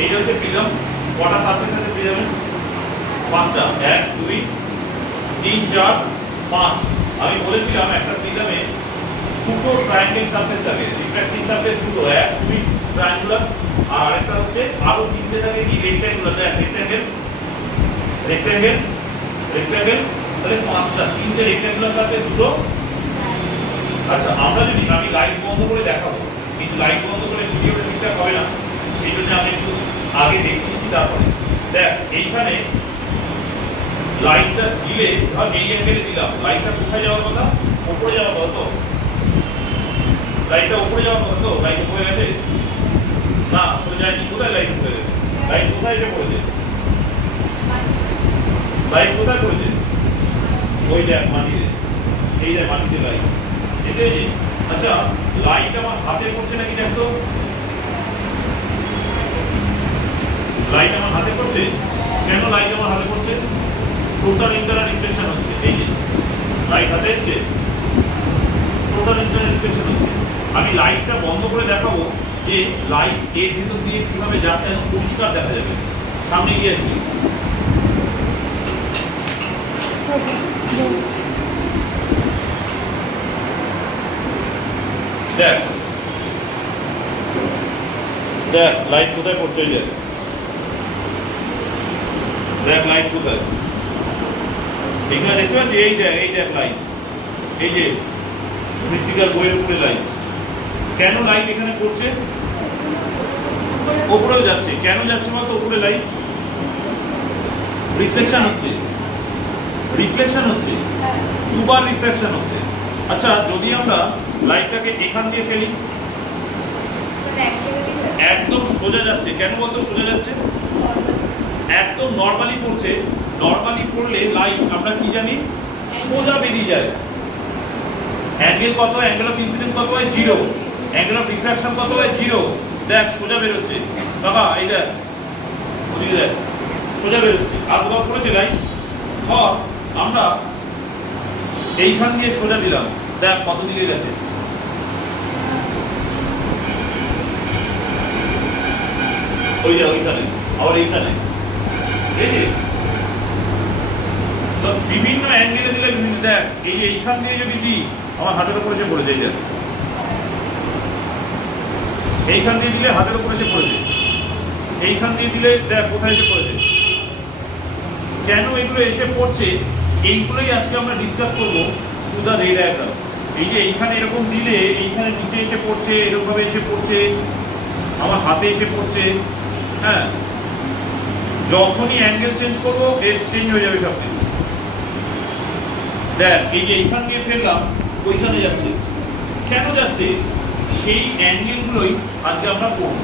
এইটা হচ্ছে প্রিজম। কটা সারফেস আছে প্রিজমে? 5টা। 1 2 3 4 5। আমি বলেছিলাম একটা প্রিজমে দুটো ট্রায়াঙ্গেল সারফেস থাকে, রিফ্র্যাক্টিং সারফেস দুটো, 1 2 ট্রায়াঙ্গুলার, আর আরেকটা হচ্ছে আরো তিনটে থাকে কি রেক্ট্যাঙ্গুলার। দেখ রেক্ট্যাঙ্গেল রেক্ট্যাঙ্গেল রেক্ট্যাঙ্গেল, তাহলে 5টা, তিনটে রেক্ট্যাঙ্গুলার সারফেস দুটো। আচ্ছা আমরা যদি, আমি লাইট বন্ধ করে দেখাবো, কিন্তু লাইট বন্ধ করে ভিডিওটা ঠিকঠাক হবে না, সেই জন্য আমি একটু আগে দেখে নিচ্ছি। তারপরে দেখ এইখানে লাইটটা দিলে, ধর এই অ্যাঙ্গেলে দিলাম, লাইটটা কোথায় যাওয়ার কথা? উপরে যাওয়ার কথা তো? লাইটটা উপরে যাওয়ার কথা তো? লাইট উপরে গেছে না? উপরে যায়নি। কোথায় লাইট উপরে গেছে? লাইট কোথায় এসে পড়েছে? লাইট কোথায় পড়েছে? ওই দেখ মাটিতে, এই দেখ মাটিতে লাইট যেতে। আচ্ছা লাইট আমার হাতে পড়ছে নাকি দেখতো? লাইট আমার হাতে পড়ছে। কেন লাইট আমার হাতে পড়ছে? টোটাল ইন্টারনাল রিফ্লেকশন হচ্ছে। এই যে লাইট হাতে এসছে, টোটাল ইন্টারনাল রিফ্লেকশন হচ্ছে। আমি লাইটটা বন্ধ করে দেখাবো যে লাইট এর ভিতর দিয়ে কিভাবে যাচ্ছে, এখন পরিষ্কার দেখা যাবে। সামনে গিয়ে আসবি। দেখ দেখ লাইট কোথায় পড়ছে? এই দেখ লাইট কোথায়? এখানে দেখতে পাচ্ছি। এই দেখ, এই দেখ লাইট, এই যে মৃত্তিকার বইয়ের উপরে লাইট। কেন লাইট এখানে পড়ছে? উপরেও যাচ্ছে। কেন যাচ্ছে বলতো? উপরে লাইট রিফ্লেকশন হচ্ছে, রিফ্লেকশন হচ্ছে, দুবার রিফ্লেকশন হচ্ছে। আচ্ছা যদি আমরা লাইটটাকে এখান দিয়ে ফেলি, একদম সোজা যাচ্ছে। কেন বলতো সোজা যাচ্ছে? একদম নরমালি পড়ছে। নরমালি পড়লে লাইট আমরা কি জানি? সোজা বেরিয়ে যায়। অ্যাঙ্গেল কত? অ্যাঙ্গেল অফ ইনসিডেন্ট কত হয়? 0। অ্যাঙ্গেল অফ রিফ্র্যাকশন কত হয়? 0। দেখ সোজা বেরোচ্ছে বাবা, এই দেখ ওদিকে দেখ সোজা বেরোচ্ছে। আর কোথাও পড়েছে লাইট? ধর আমরা এইখান দিয়ে সোজা দিলাম, দেখ কত দিকে গেছে। ওই যে ওইখানে, আবার এইখানে, এই যে তো বিভিন্ন অ্যাঙ্গেলে দিলে বিভিন্ন। দেখ এই যে এইখান দিয়ে যদি দিই, আমার হাতের উপরে এসে পড়েছে। এই দেখ এইখান দিয়ে দিলে হাতের উপরে এসে পড়েছে। এইখান দিয়ে দিলে দেখ কোথায় এসে পড়েছে। কেন এগুলো এসে পড়ছে, এইগুলোই আজকে আমরা ডিসকাস করবো থ্রু দ্য রে ডায়াগ্রাম। এই যে এইখানে এরকম দিলে এইখানে নিচে এসে পড়ছে, এরকমভাবে এসে পড়ছে, আমার হাতে এসে পড়ছে। হ্যাঁ, যখনই অ্যাঙ্গেল চেঞ্জ করবো এর চেঞ্জ হয়ে যাবে সব কিছু। দেখ এই যে এইখান দিয়ে ফেললাম, ওইখানে যাচ্ছে। কেন যাচ্ছে? সেই অ্যাঙ্গেলগুলোই আজকে আমরা পড়বো।